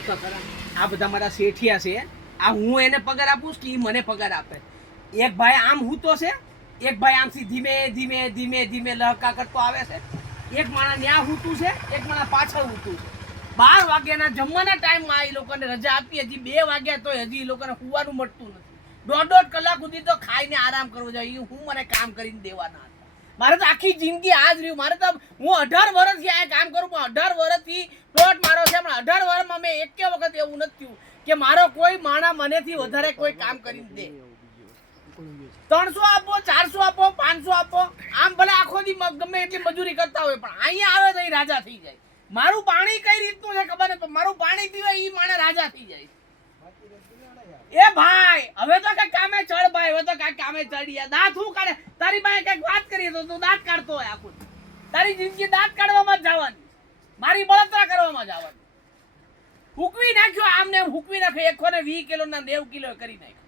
તો ખરા આ બધા મારા શેઠિયા છે આ હું એને પગાર આપું કે ઈ મને પગાર આપે એક ભાઈ આમ હૂતો છે એક ભાઈ આમથી ધીમે ધીમે ધીમે ધીમે લહકા કરતો આવે છે એક માણસ ન્યા હૂતું છે એક માણસ પાછળ હૂતું છે 12 વાગ્યાના જમવાના ટાઈમમાં આ લોકોને રજા આપી હજી 2 વાગ્યા તો હજી એ લોકોને સુવાનું મળતું નથી દોઢ કલાક સુધી તો ખાઈને આરામ કરવો જોઈએ હું મને કામ કરીને દેવાના હતા મારે તો આખી જિંદગી આ જ રહ્યું મારે તો હું 18 વર્ષથી આ કામ કરું પણ 18 વર્ષથી પ્લોટ મારો છે પણ 18 વર્ષમાં મેં એક વખત એવું નથી થયું કે મારો કોઈ માણા મનેથી વધારે કોઈ કામ કરીને દે 300 આપો 400 આપો 500 આપો આમ ભલે આખો દી ગમે એટલી મજૂરી કરતા હોય પણ અહીંયા આવે તો એ રાજા થઈ જાય મારું પાણી કઈ રીતનું છે ખબર નથી મારું પાણી પીવે ઈ માણે રાજા થઈ જાય એ ભાઈ હવે તો કઈ કામે ચડ ભાઈ હવે તો કઈ કામે ચડી દાંત હું કાઢે તારી પાસે કઈક વાત કરીએ તો તું દાંત કાઢતો હોય આખું તારી જિંદગી દાંત કાઢવામાં જ જવાની મારી બળતરા કરવામાં જવાની હુકવી નાખ્યો આમને હુકવી નાખ્યો 120 કિલો ના 90 કિલો કરી નાખ્યો